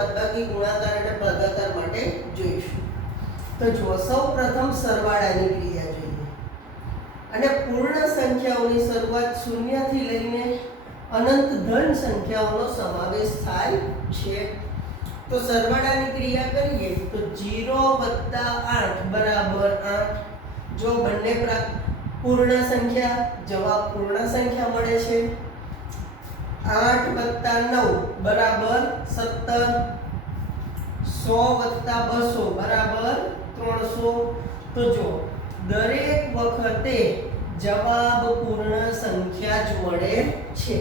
બાદબાકી ગુણાકાર અને ભાગાકાર માટે જોઈશું. તો જો સૌપ્રથમ સરવાળાની ક્રિયા જોઈએ. અને પૂર્ણ સંખ્યાઓની શરૂઆત શૂન્યથી લઈને અનંત ધન સંખ્યાઓનો સમાવેશ થાય છે. તો સરવાળાની ક્રિયા કરીએ તો 0 + 8 બરાબર 8. જો બંને પૂર્ણ સંખ્યા, જવાબ પૂર્ણ સંખ્યા મળે છે. 8 + 9 બરાબર 17. 100 + 200 બરાબર 300. તો જો દરેક વખતે જવાબ પૂર્ણ સંખ્યા જ મળે છે.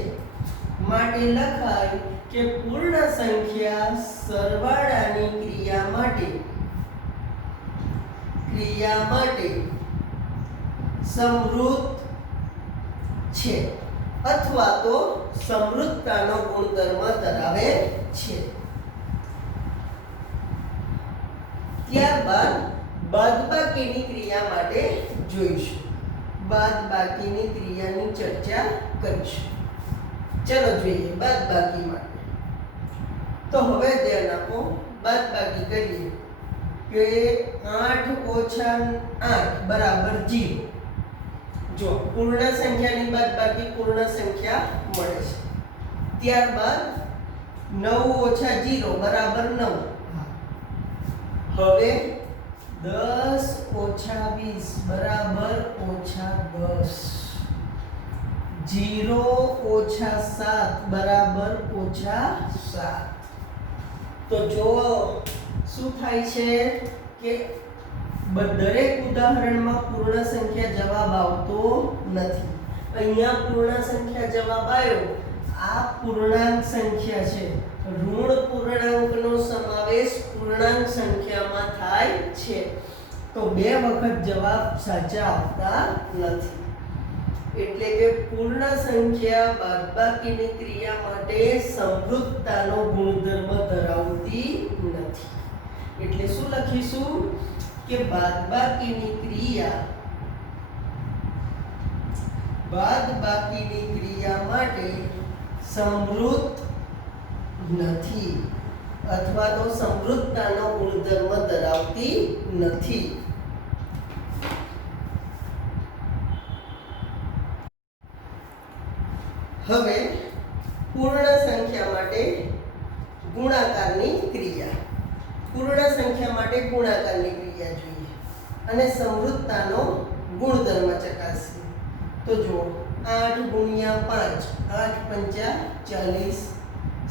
માટે લખાય કે પૂર્ણ સંખ્યા સરવાળાની ક્રિયા માટે સમૃદ્ધ છે અથવા તો સમૃદ્ધતાનો ગુણધર્મ ધરાવે છે. ત્યારબાદ બાદબાકીની ક્રિયા માટે જોઈશું. બાદબાકીની ક્રિયાની ચર્ચા કરીશું. ચલો જોઈએ બાદબાકી માટે. તો હવે ધ્યાન આપો, બાદબાકી કરીએ કે 8 - 8 બરાબર 0. જો પૂર્ણ સંખ્યાની બાદબાકી પૂર્ણ સંખ્યા મળે છે. ત્યારબાદ 9 - 0 બરાબર 9. હવે 10 - 20 બરાબર -10. 0 - 7 બરાબર -7. તો જો શું થાય છે કે દરેક ઉદાહરણમાં પૂર્ણ સંખ્યા જવાબ આવતો નથી. અહીંયા પૂર્ણ સંખ્યા જવાબ આવ્યો. આ પૂર્ણાંક સંખ્યા છે. ઋણ પૂર્ણાંકનો સમાવેશ પૂર્ણાંક સંખ્યામાં થાય છે. તો બે વખત જવાબ સાચા આવતા નથી. એટલે કે પૂર્ણ સંખ્યા બાદબાકીની ક્રિયા માટે સમૃદ્ધતાનો ગુણધર્મ ધરાવતી નથી. એટલે શું લખીશું કે બાદબાકીની ક્રિયા માટે સમૃદ્ધ નથી અથવા તો સમૃદ્ધતાનો ગુણધર્મ ધરાવતી નથી. હવે પૂર્ણ સંખ્યા માટે ગુણાકારની ક્રિયા. પૂર્ણ સંખ્યા માટે ગુણાકારની ક્રિયા જોઈએ અને સમૃદ્ધતાનો ગુણધર્મ ચકાસીએ. તો જુઓ 8 × 5 8 × 40.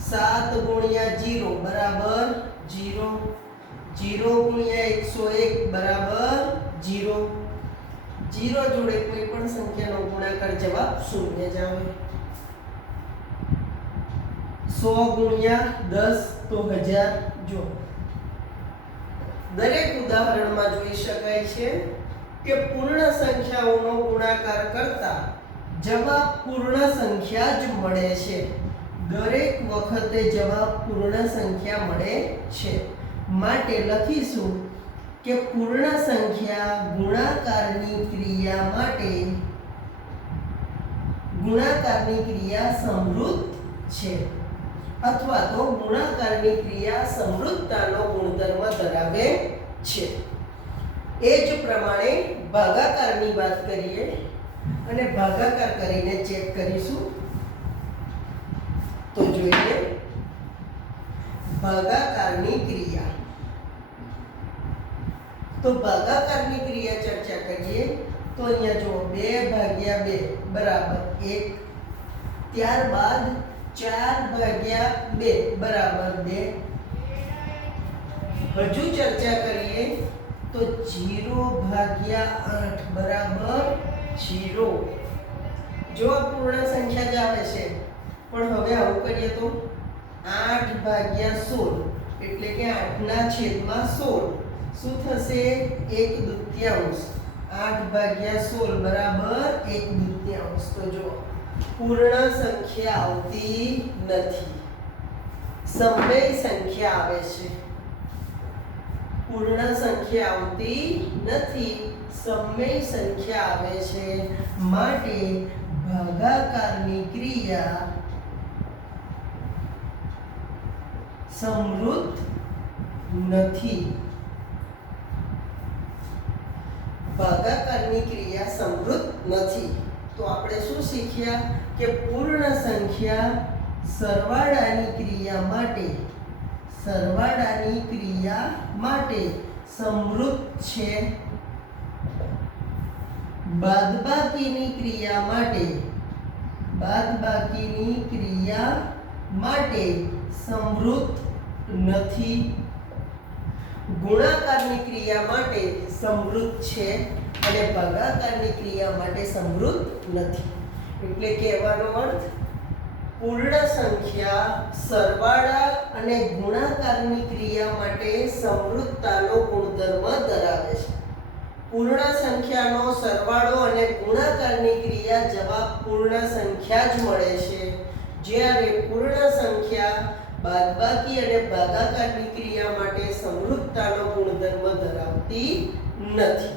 7 × 0 બરાબર 0. 0 × 101 બરાબર 0. 0 જોડે કોઈ પણ સંખ્યાનો ગુણાકાર જવાબ 0 જ આવે. 100 × 10 તો 1000. જો દરેક ઉદાહરણમાં જોઈ શકાય છે કે પૂર્ણ સંખ્યાઓનો ગુણાકાર કરતા જવાબ પૂર્ણ સંખ્યા જ મળે છે. દરેક વખતે જવાબ પૂર્ણ સંખ્યા મળે છે. માટે લખીશું કે પૂર્ણ સંખ્યા ગુણાકારની ક્રિયા સમૃદ્ધ છે અથવા તો ગુણાકારની ક્રિયા સમૃદ્ધતાનો ગુણધર્મ ધરાવે છે. એ જ પ્રમાણે ભાગાકારની વાત કરીએ અને ભાગાકાર કરીને ચેક કરીશું. તો જોઈએ ભાગાકારની ક્રિયા. તો ભાગાકારની ક્રિયા ચર્ચા કરીએ તો અહીંયા જો 2/2 બરાબર 1. ત્યારબાદ 4/2 બરાબર 2. હજુ ચર્ચા કરીએ તો 0/8 બરાબર 0. જો આ પૂર્ણ સંખ્યા જ આવે છે, પણ હવે આવું કરીએ તો 8/16 એટલે કે 8/16 શું થશે? 1/2. 8/16 બરાબર 1/2. તો જો પૂર્ણ સંખ્યા આવતી નથી, સમય સંખ્યા આવે છે. પૂર્ણ સંખ્યા આવતી નથી, સમય સંખ્યા આવે છે. માટે ભાગાકારની ક્રિયા સમૃદ્ધ નથી. ભાગાકારની ક્રિયા સમૃદ્ધ નથી. તો આપણે શું શીખ્યા કે પૂર્ણ સંખ્યા સરવાળાની ક્રિયા માટે સમૃદ્ધ છે. બાદબાકીની ક્રિયા માટે સમૃદ્ધ નથી. ગુણાકારની ક્રિયા માટે સમૃદ્ધ છે અને ભાગાકારની ક્રિયા માટે સમૃદ્ધ નથી. એટલે કહેવાનો અર્થ પૂર્ણ સંખ્યા સરવાળા અને ગુણાકારની ક્રિયા માટે સમૃદ્ધતાનો ગુણધર્મ ધરાવે છે. પૂર્ણ સંખ્યાનો સરવાળો અને ગુણાકારની ક્રિયા જવાબ પૂર્ણ સંખ્યા જ મળે છે, જ્યારે પૂર્ણ સંખ્યા બાદબાકી અને ભાગાકારની ક્રિયા માટે સમૃદ્ધતાનો ગુણધર્મ ધરાવતી નથી.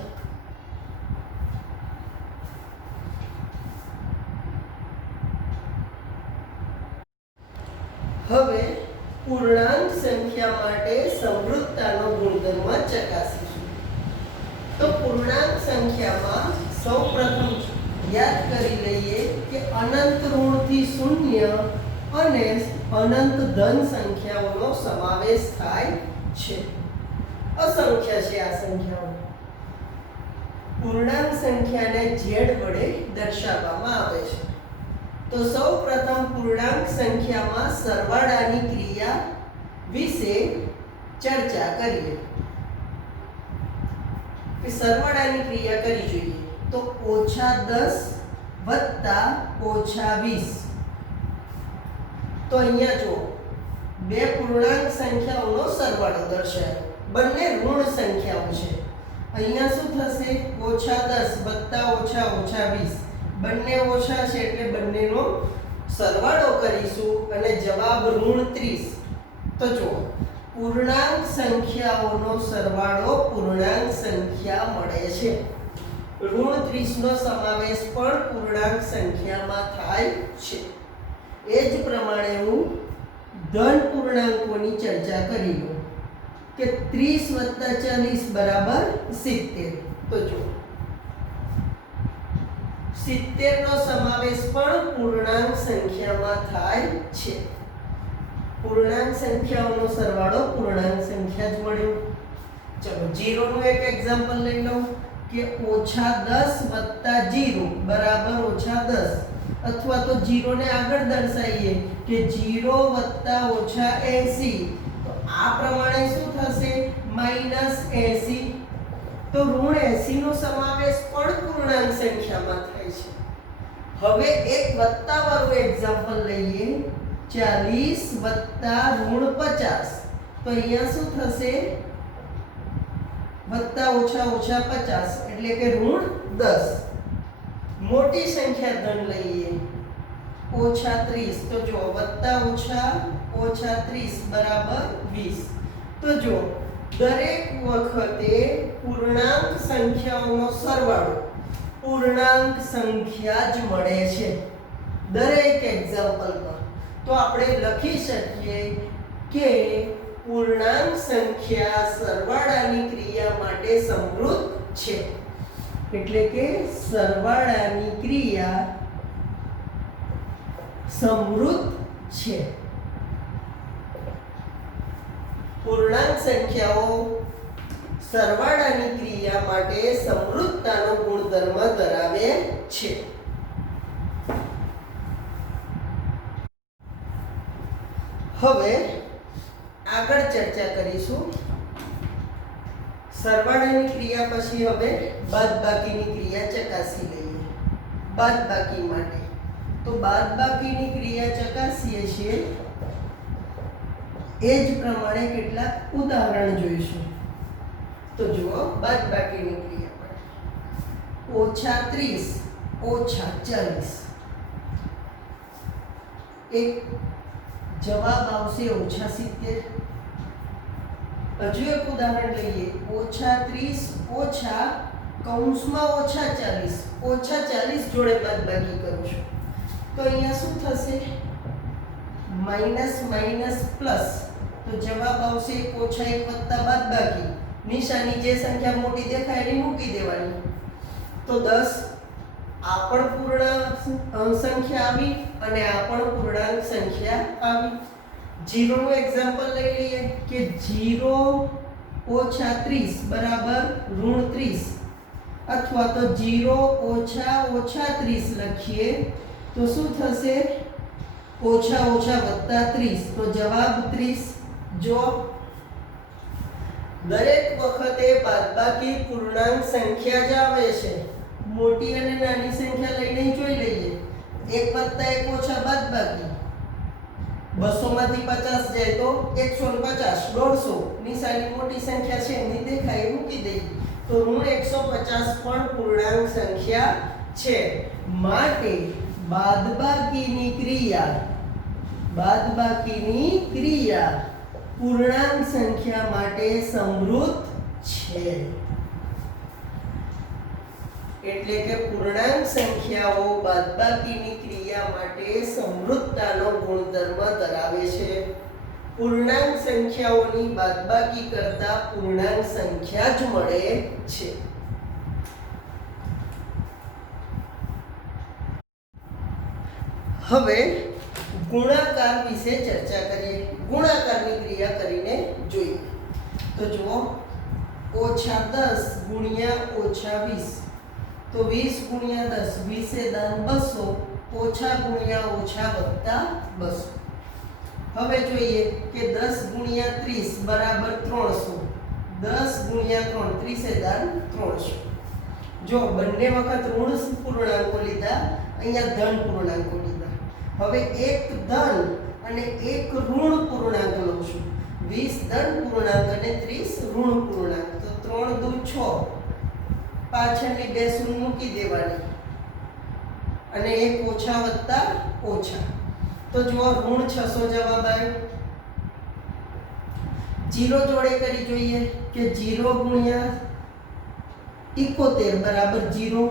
હવે પૂર્ણાંક સંખ્યા માટે સમૃદ્ધતાનો ગુણધર્મ ચકાસીશું. તો પૂર્ણાંક સંખ્યામાં સૌપ્રથમ યાદ કરી લઈએ કે અનંત ઋણથી શૂન્ય અને અનંત ધન સંખ્યાઓનો સમાવેશ થાય છે. અસંખ્ય છે આ સંખ્યાઓ. પૂર્ણાંક સંખ્યાને z વડે દર્શાવવામાં આવે છે. તો સૌપ્રથમ પૂર્ણાંક સંખ્યામાં સરવાળાની ક્રિયા વિશે ચર્ચા કરીએ. કે સરવાળાની ક્રિયા કરી જોઈએ તો -10 + -20. તો અહીંયા જો બે પૂર્ણાંક સંખ્યાઓનો સરવાળો દર્શાવ્યો. બંને ઋણ સંખ્યાઓ છે. અહીંયા શું થશે? -10 + -20. બંને ઓછા છે એટલે બંનેનો સરવાળો કરીશું અને જવાબ ઋણ 30. તો જો પૂર્ણાંક સંખ્યાઓનો સરવાળો પૂર્ણાંક સંખ્યા મળે છે. ઋણ 30 નો સમાવેશ પણ પૂર્ણાંક સંખ્યામાં થાય છે. એ જ પ્રમાણે હું ધન પૂર્ણાંકોની ચર્ચા કરી લઉં કે 30 + 40 = 70. તો જો 70 નો સમાવેશ પણ પૂર્ણાંક સંખ્યામાં થાય છે. પૂર્ણાંક સંખ્યાઓનો સરવાળો પૂર્ણાંક સંખ્યા જ મળ્યો. ચલો 0 નું એક એક્ઝામ્પલ લઈ લઉં કે -10 + 0 = -10. અથવા તો 0 ને આગળ દર્શાવીએ કે 0 + -80. તો આ પ્રમાણે શું થશે? -80. તો ઋણ 80 નો સમાવેશ પણ પૂર્ણાંક સંખ્યામાં થાય છે. હવે એક વત્તા વાળું એક્ઝામ્પલ લઈએ 40 + -50. તો અહીંયા શું થશે? +-50 એટલે કે ઋણ 10. મોટી સંખ્યા ધન લઈએ -30. તો જો +-30 = 20. તો જો દરેક વખતે પૂર્ણાંક સંખ્યાઓનો સરવાળો પૂર્ણાંક સંખ્યા જ મળે છે દરેક એક્ઝામ્પલમાં. તો આપણે લખી શકીએ કે પૂર્ણાંક સંખ્યા સરવાળાની ક્રિયા માટે સમૃદ્ધ છે. એટલે કે સરવાળાની ક્રિયા સમૃદ્ધ છે. પૂર્ણાંક સંખ્યાઓ સરવાળાની ક્રિયા માટે સમૃદ્ધતાનો ગુણધર્મ ધરાવે છે. હવે આગળ ચર્ચા કરીશું સરવાળાની ક્રિયા પછી. હવે બાદબાકીની ક્રિયા ચકાસી લઈએ. બાદબાકી માટે તો બાદબાકીની ક્રિયા ચકાસીએ છીએ એ જ પ્રમાણે કેટલાક ઉદાહરણ જોઈશું. તો જુઓ બાદબાકીની ક્રિયા માટે -30 - 40. એક જવાબ આવશે -70. હજુ એક ઉદાહરણ લઈએ -30 - -40 જોડે બાદબાકી કરું છું તો અહીંયા શું થશે? માઇનસ માઇનસ પ્લસ તો જવાબ આવશે 1 ઓછા 1 વત્તા બાદબાકી. નિશાની જે સંખ્યા મોટી દેખાય એની મૂકી દેવાની. તો 10 આ પણ પૂર્ણાંક સંખ્યા આવી અને આ પણ પૂર્ણાંક સંખ્યા આવી. 0 નું એક્ઝામ્પલ લઈ લઈએ કે 0 ઓછા 30 બરાબર ઋણ 30 અથવા તો 0 ઓછા ઓછા 30 લખીએ તો શું થશે? ઓછા ઓછા વત્તા 30. તો જવાબ 30. જો દરેક વખતે બાદબાકી પૂર્ણાંક સંખ્યા જ આવે છે. મોટી અને નાની સંખ્યા લઈને જોઈ લઈએ. 1 વત્તા 1 ઓછા બાદબાકી 200 માંથી 50 જાય તો 150 150. નિશાની મોટી સંખ્યા છે એની દેખાય મૂકી દઈએ. તો ઋણ 150 પણ પૂર્ણાંક સંખ્યા છે. માટે બાદબાકીની ક્રિયા પૂર્ણાંક સંખ્યા માટે સમૃદ્ધ છે. એટલે કે પૂર્ણાંક સંખ્યાઓ બાદબાકીની ક્રિયા માટે સમૃદ્ધતાનો ગુણધર્મ ધરાવે છે. પૂર્ણાંક સંખ્યાઓની બાદબાકી કરતા પૂર્ણાંક સંખ્યા જ મળે છે. હવે ગુણાકાર વિશે ચર્ચા કરીએ. ગુણાકારની ક્રિયા કરીને જોઈએ. તો જુઓ ઓછા 10 ગુણ્યા ઓછા 20 તો 20 ગુણ્યા 10 20 એ દાન 200 ઓછા ગુણ્યા ઓછા વત્તા 200. હવે જોઈએ કે 10 ગુણ્યા 30 બરાબર 300. 10 ગુણ્યા 3 30 એ દાન 300. જો બંને વખત ઋણ પૂર્ણાંકો લીધા, અહીંયા ધન પૂર્ણાંકો લીધા. હવે એક ધન અને એક ઋણ પૂર્ણાંક લઉં છું. 20 ધન પૂર્ણાંક અને 30 ઋણ પૂર્ણાંક. તો 3 દુ 6 પાછળની બે શૂન્ય મૂકી દેવાની અને એક ઓછા વત્તા ઓછા. તો જુઓ ઋણ 600 જવાબ આવ્યો. 0 જોડે કરી જોઈએ કે 0 ગુણ્યા 71 બરાબર 0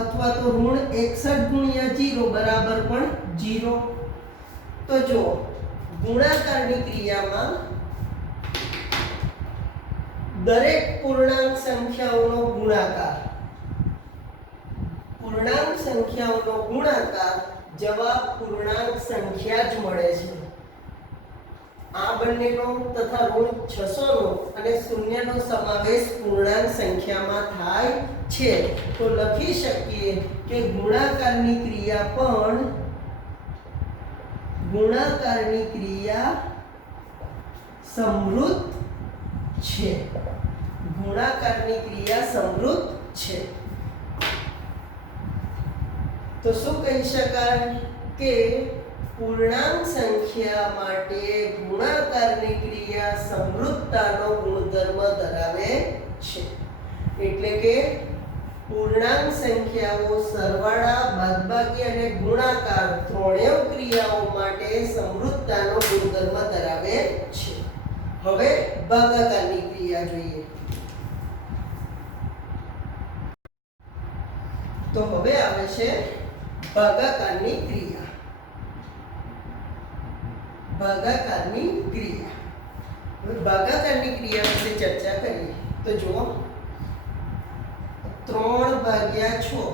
અથવા તો ઋણ 61 ગુણ્યા 0 બરાબર પણ 0. તો જો ગુણાકારની ક્રિયામાં દરેક પૂર્ણાંક સંખ્યાઓનો ગુણાકાર જવાબ પૂર્ણાંક સંખ્યા જ મળે છે. આ બંનેનો તથા ઋણ 600 નો અને શૂન્યનો સમાવેશ પૂર્ણાંક સંખ્યામાં થાય છે. તો લખી શકીએ કે ગુણાકારની ક્રિયા સમૃદ્ધ છે. ગુણાકારની ક્રિયા સમૃદ્ધ છે. તો શું કહી શકાય કે પૂર્ણાંક સંખ્યા માટે ગુણાકારની ક્રિયા સમૃદ્ધતાનો ગુણધર્મ ધરાવે છે. એટલે કે પૂર્ણાંક સંખ્યાઓ સરવાળા, બાદબાકી અને ગુણાકાર ત્રણેય ક્રિયાઓ માટે સમૃદ્ધતાનો ગુણધર્મ ધરાવે છે. હવે ભાગાકારની ક્રિયા જોઈએ. તો હવે આવે છે ભાગાકારની ક્રિયા. ભાગાકારની ક્રિયા વિશે ચર્ચા કરીએ. તો જુઓ 3/6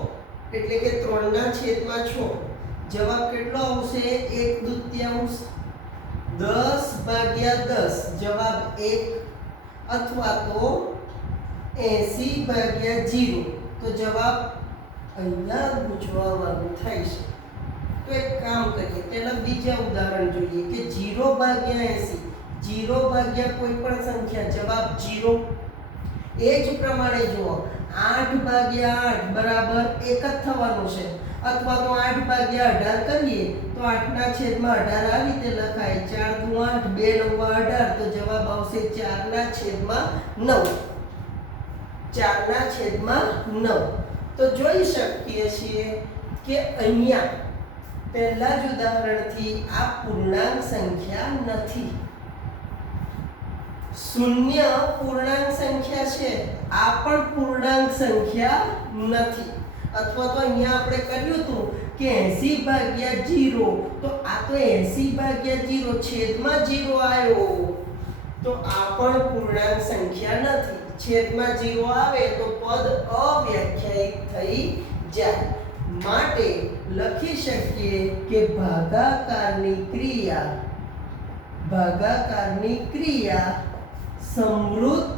એટલે કે 3/6 જવાબ કેટલો આવશે? 1/2. 10/10 જવાબ 1 અથવા તો 80/0 તો જવાબ અહીંયા પૂછવાનું થાય છે. તો એક કામ કરીએ, પહેલા બીજા ઉદાહરણ જોઈએ કે 0/80. 0 કોઈ પણ સંખ્યા જવાબ 0. એ જ પ્રમાણે જુઓ 8/8 બરાબર 1 જ થવાનું છે. અથવા તો 8/18 કરીએ તો 8/18 આ રીતે લખાય. 4 દુ 8 2 9 18 તો જવાબ આવશે 4/9. 4/9. તો જોઈ શકીએ છીએ કે અહીંયા પહેલા જ ઉદાહરણથી આ પૂર્ણાંક સંખ્યા નથી. શૂન્ય પૂર્ણાંક સંખ્યા છે, આ પણ પૂર્ણાંક સંખ્યા નથી. અથવા તો અહીંયા આપણે કર્યું હતું કે 80/0 તો આ તો 80/0 છેદમાં 0 આવ્યો. તો આ પણ પૂર્ણાંક સંખ્યા નથી. છેદમાં 0 આવે તો પદ અવ્યાખ્યાયિત થઈ જાય. માટે લખી શકીએ કે ભાગાકારની ક્રિયા સમૃદ્ધ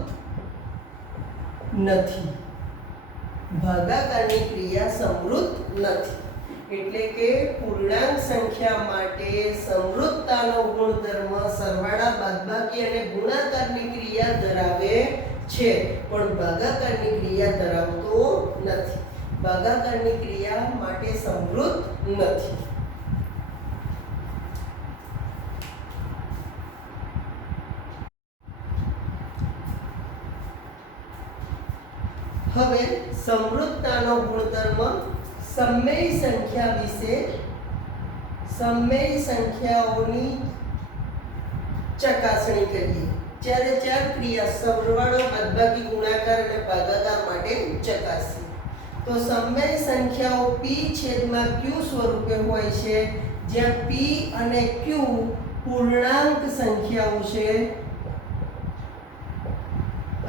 નથી. ભાગાકારની ક્રિયા સમૃદ્ધ નથી એટલે કે પૂર્ણાંક સંખ્યા માટે સમૃદ્ધતાનો ગુણધર્મ સરવાળા, બાદબાકી અને ગુણાકારની ક્રિયા ધરાવે છે, પણ ભાગાકારની ક્રિયા ધરાવતો નથી. ભાગાકારની ક્રિયા માટે સમૃદ્ધ નથી. હવે સમૃદ્ધતાનો ગુણધર્મ સમમેય સંખ્યા વિશે, સમમેય સંખ્યાઓની ચકાસણી કરીએ. જ્યારે ચાર ક્રિયા સરવાળો, બાદબાકી, ગુણાકાર અને ભાગાકાર માટે ચકાસીએ તો સમમેય સંખ્યાઓ p છેદમાં q સ્વરૂપે હોય છે, જ્યાં p અને q પૂર્ણાંક સંખ્યાઓ છે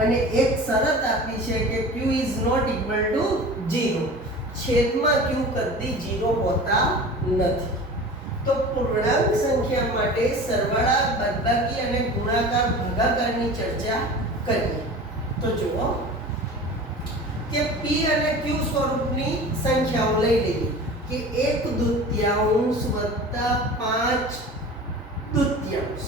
અને એક શરત આપી છે કે q is not equal to 0. છેદમાં q કદી 0 હોતા નથી. તો પૂર્ણાંક સંખ્યા માટે સરવાળા, બાદબાકી અને ગુણાકાર, ભાગાકારની ચર્ચા કરીએ. તો જુઓ કે p અને q સ્વરૂપની સંખ્યાઓ લઈ લઈએ કે 1/2 વત્તા 5/2.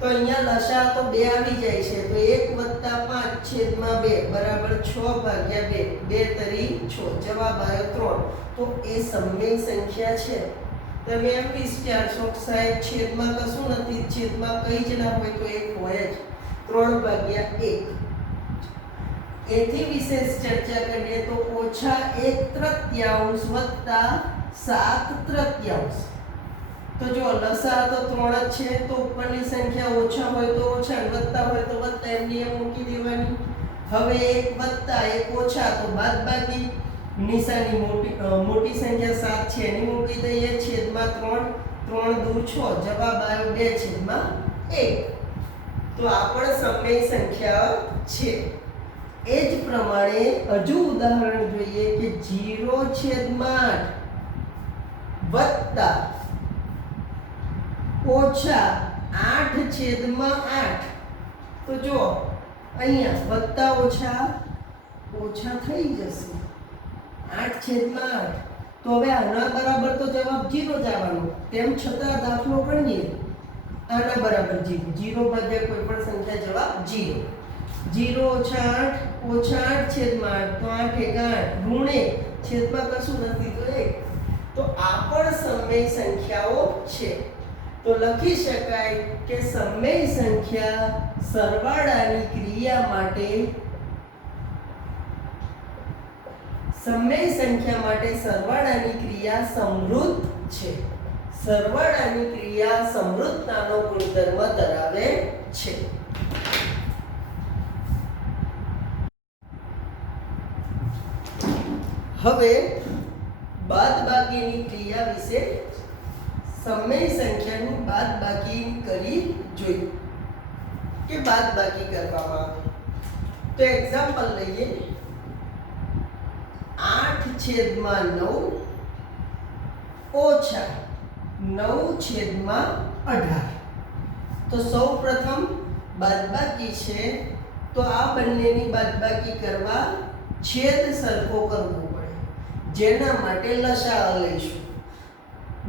તો અહીંયા લસા તો 2 આવી જાય છે, તો 1 વત્તા 5 છેદમાં 2 બરાબર 6 ભાગ્યા 2, 2 તરી 6, જવાબ આવ્યો 3. તો એ સમમેય સંખ્યા છે. તમે એમ વિચારશો સાહેબ છેદમાં કશું નથી, છેદમાં કઈ જ ના હોય તો 1 હોય જ. 3 ભાગ્યા 1. એથી વિશેષ ચર્ચા કરીએ તો -1/3 વત્તા 7/3. તો જો લસા તો 3 જ છે, તો ઉપરની સંખ્યા ઓછા હોય તો ઓછા, વત્તા હોય તો વત્તા, એમની એમ મૂકી દેવાની. હવે 1 વત્તા 1 ઓછા તો બાદબાકી, નિશાની મોટી સંખ્યા 7 છે એની મૂકી દઈએ, છેદમાં 3, 3 દુ 6, જવાબ આવ્યો 2/1. તો આ પણ સમમેય સંખ્યા છે. એ જ પ્રમાણે હજુ ઉદાહરણ જોઈએ કે 0/8 વત્તા ઓછા 8/8. તો જો અહીંયા વત્તા ઓછા ઓછા થઈ જશે, 8/8. તો હવે આના બરાબર તો જવાબ 0 જ આવવાનો. તેમ છતાં દાખલો ગણીએ આના બરાબર 0, 0 ભાગ્યા કોઈ પણ સંખ્યા જવાબ 0. 0 ઓછા 8 તો 8/8, ઋણ 1, છેદમાં કશું નથી તો 1. તો આ પણ સમમેય સંખ્યાઓ છે. તો લખી શકાય કે સમમેય સંખ્યા સરવાળાની ક્રિયા માટે, સમમેય સંખ્યા માટે સરવાળાની ક્રિયા સમૃદ્ધ છે. સરવાળાની ક્રિયા સમૃદ્ધતાનો ગુણધર્મ ધરાવે છે. હવે બાદબાકીની ક્રિયા વિશે, સમમેય સંખ્યાની બાદબાકી કરી જોઈએ કે બાદબાકી કરવામાં આવે. તો એક્ઝામ્પલ લઈએ 8/9 ઓછા 9/18. તો સૌ પ્રથમ બાદબાકી છે, તો આ બંનેની બાદબાકી કરવા છેદ સરખો કરવો પડે, જેના માટે લસાઅ લઈશું.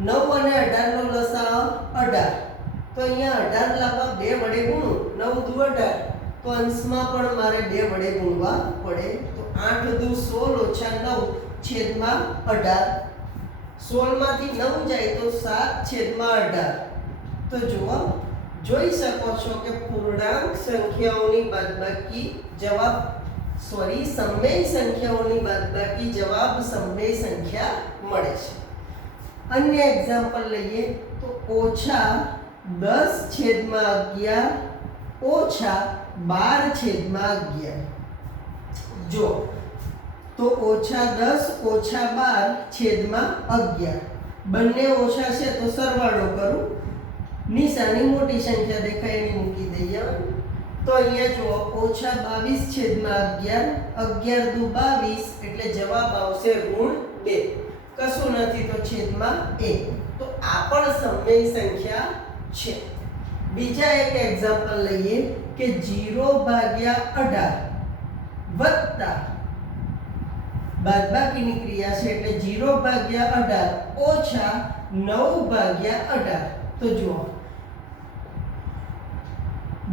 9 અને 18 નો લસાઅ 18. તો અહીંયા 18 લાવવા 2 વડે ગુણું, 9 દુ 18. તો અંશમાં પણ મારે 2 વડે ગુણવા પડે. તો 8 દુ 16 ઓછા 9 છેદમાં 18. 16 માંથી 9 જાય તો 7/18. તો જુઓ, જોઈ શકો છો કે પૂર્ણાંક સંખ્યાઓની બાદબાકી જવાબ સમમેય સંખ્યાઓની બાદબાકી જવાબ સમમેય સંખ્યા મળે છે. અન્ય એક્ઝામ્પલ લઈએ તો -10/11 ઓછા 12/11. જો તો -10 ઓછા 12/11 બંને ઓછા છે તો સરવાળો કરું. નિશાની મોટી સંખ્યા દેખાય એની મૂકી દઈએ. તો અહીંયા જો -22 છેદમાં 11 11 દુ 22 એટલે જવાબ આવશે ઋણ 2. કશું નથી તો છેદમાં 1. તો આ પણ સમય સંખ્યા છે. બીજા એક એક્ઝામ્પલ લઈએ કે 0/18 વત્તા બાદબાકીની ક્રિયા છે એટલે 0/18 ઓછા 9/18. તો જુઓ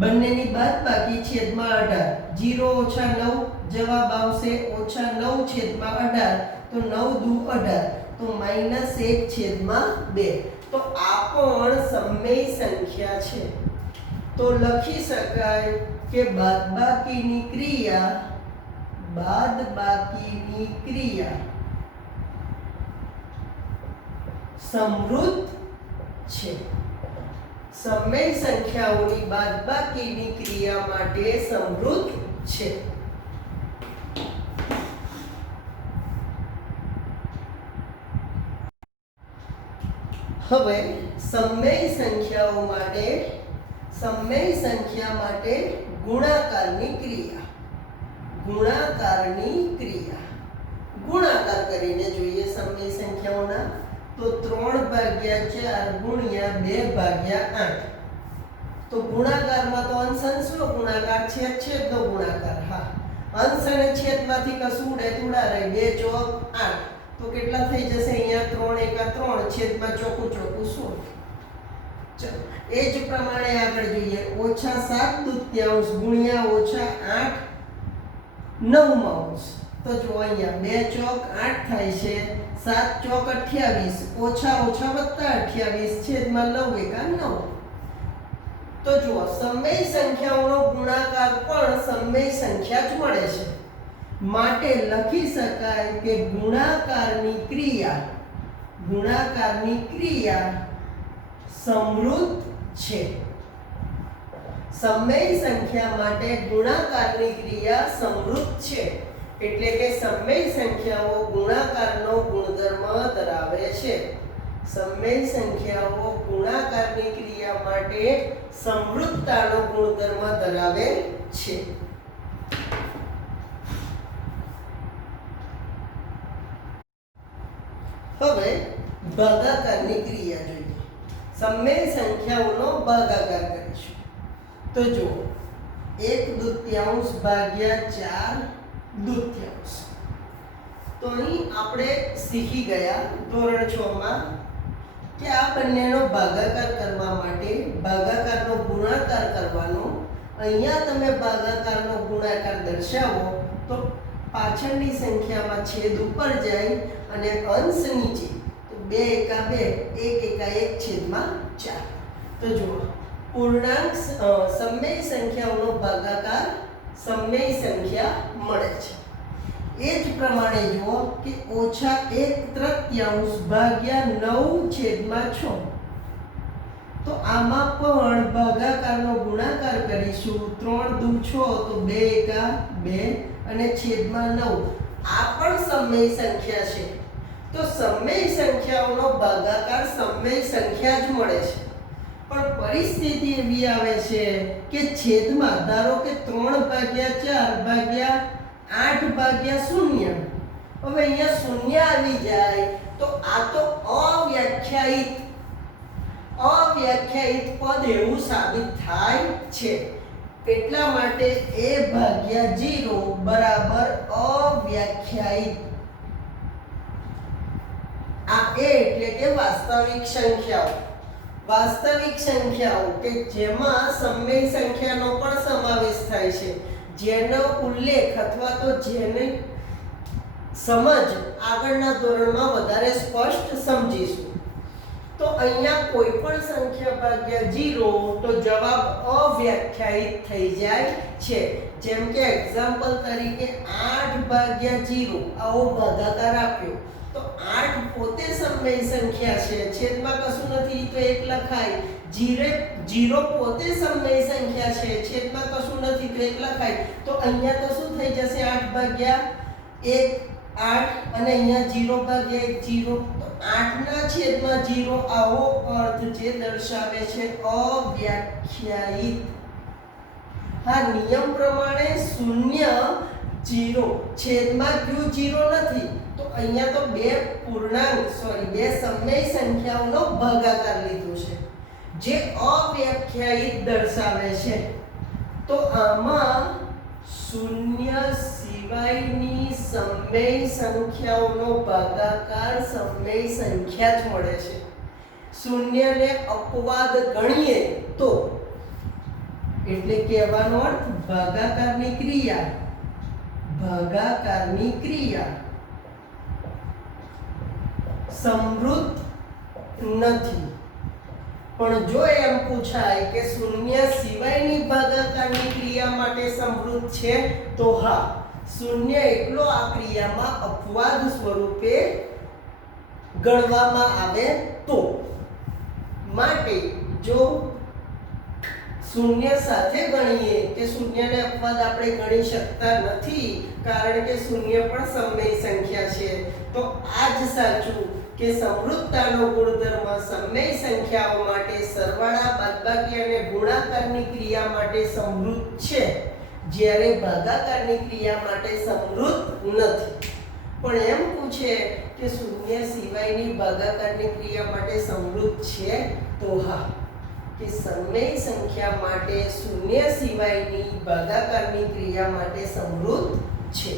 બંનેની બાદબાકી છેદમાં 18 0 ઓછા 9 જવાબ આવશે ઓછા 9 છેદમાં 18. તો 9 દુ 18 તો -1 છેદમાં 2. તો આ પણ સમય સંખ્યા છે. તો લખી શકાય કે બાદબાકીની ક્રિયા સમૃદ્ધ છે. સમય સંખ્યાઓની બાદબાકીની ક્રિયા માટે સમૃદ્ધ છે. હવે સમય સંખ્યા માટે ગુણાકારની ક્રિયા. ગુણાકાર કરીને જોઈએ સમય સંખ્યાઓના. તો 3/4 ગુણ્યા 2/8. તો ગુણાકારમાં તો અંશ અંશનો ગુણાકાર, છેદ છેદનો ગુણાકાર. હા, અંશ અને છેદમાંથી કશું ઉડે તો ઉડાડે. 2 ચોક 8 તો કેટલા થઈ જશે અહીંયા? 3 એકા 3 છેદમાં ચોકું ચોકું 16. ચલો એ જ પ્રમાણે આગળ જોઈએ. -7 દૂત્યાંશ ગુણ્યા -8 નવમાંશ. તો જો અહીંયા 2 ચોક 8 થાય છે. 7 ચોક 28 ઓછા ઓછા વત્તા 28 છેદમાં 9 એકા 9. તો જુઓ સમય સંખ્યાઓનો ગુણાકાર પણ સમય સંખ્યા જ મળે છે. માટે લખી શકાય કે ગુણાકારની ક્રિયા સમૃદ્ધ છે. સમય સંખ્યા માટે ગુણાકારની ક્રિયા સમૃદ્ધ છે. એટલે કે સમય સંખ્યાઓ ગુણાકારનો ગુણધર્મ ધરાવે છે. સમય સંખ્યાઓ ગુણાકારની ક્રિયા માટે સમૃદ્ધતાનો ગુણધર્મ ધરાવે છે. હવે ભાગાકારની ક્રિયા જોઈએ. સમય સંખ્યાઓનો ભાગાકાર કરીશું. તો જુઓ 1/2 ભાગ્યા 4/2. તો અહીં આપણે શીખી ગયા ધોરણ 6 માં કે આ બંનેનો ભાગાકાર કરવા માટે ભાગાકારનો ગુણાકાર કરવાનો. અહીંયા તમે ભાગાકારનો ગુણાકાર દર્શાવો તો પાછળની સંખ્યામાં છેદ ઉપર જાય અને અંશ નીચે. તો 2 એકા 2 1 એકા 1 છેદમાં 4. તો જુઓ પૂર્ણાંક સમય સંખ્યાઓનો ભાગાકાર સમય સંખ્યા મળે છે. એ જ પ્રમાણે જુઓ કે -1/3 ભાગ્યા 9/6. તો આમાં પણ ભાગાકારનો ગુણાકાર કરીશું. 3 દુ 6 તો 2 એકા 2 અને છેદમાં 9. આ પણ સમય સંખ્યા છે. તો સમય સંખ્યાઓનો ભાગાકાર સમય સંખ્યા જ મળે છે. પણ પરિસ્થિતિ એવી આવે છે કે છેદમાં ધારો કે 3/4 ભાગ્યા 8/0. હવે અહીંયા શૂન્ય આવી જાય તો આ તો અવ્યાખ્યાયિત પદ એવું સાબિત થાય છે. એટલા માટે a/0 બરાબર અવ્યાખ્યાયિત. આ a એટલે કે વાસ્તવિક સંખ્યાઓ કે જેમાં સમય સંખ્યાનો પણ સમાવેશ થાય છે. જેનો ઉલ્લેખ અથવા તો જેની સમજ આગળના ધોરણમાં વધારે સ્પષ્ટ સમજીશું. તો અહીંયા કોઈ પણ સંખ્યા ભાગ્યા 0 તો જવાબ અવ્યાખ્યાયિત થઈ જાય છે. જેમ કે એક્ઝામ્પલ તરીકે 8/0 આવો ભાગાકાર આપ્યો તો 8 પોતે સમય સંખ્યા છે. છેદમાં કશું નથી તો 1 લખાય. 0 પોતે સમય સંખ્યા છે. છેદમાં કશું નથી તો 1 લખાય. તો અહીંયા તો શું થઈ જશે? 8/1 8 અને અહીંયા 0/1 0. તો 8/0 આવો અર્થ જે દર્શાવે છે અવ્યાખ્યાયિત. હા, નિયમ પ્રમાણે 0 0 છેદમાં q 0 નથી, તો અહીંયા તો બે સમય સંખ્યાઓનો ભાગાકાર લીધો છે જે અવ્યાખ્યાયિત દર્શાવે છે. તો આમાં 0 સિવાયની સમય સંખ્યાઓનો ભાગાકાર સમય સંખ્યા જ મળે છે. 0 ને અપવાદ ગણીએ તો, એટલે કહેવાનો અર્થ ભાગાકારની ક્રિયા સમૃદ્ધ નથી. પણ જો એમ પૂછાય કે 0 સિવાયની ભાગાકારની ક્રિયા માટે સમૃદ્ધ છે, તો હા, 0 એકલો આ ક્રિયામાં અપવાદ સ્વરૂપે ગણવામાં આવે તો. માટે જો 0 સાથે ગણીએ કે 0 ને અપવાદ આપણે ગણી શકતા નથી, કારણ કે 0 પણ સમય સંખ્યા છે, તો આ જ સાચું કે સમૃદ્ધતાનો ગુણધર્મ સમય સંખ્યાઓ માટે સરવાળા, બાદબાકી અને ગુણાકારની ક્રિયા માટે સમૃદ્ધ છે, જ્યારે ભાગાકારની ક્રિયા માટે સમૃદ્ધ નથી. પણ એમ પૂછે કે 0 સિવાયની ભાગાકારની ક્રિયા માટે સમૃદ્ધ છે, તો હા, કે સમય સંખ્યા માટે 0 સિવાયની ભાગાકારની ક્રિયા માટે સમૃદ્ધ છે.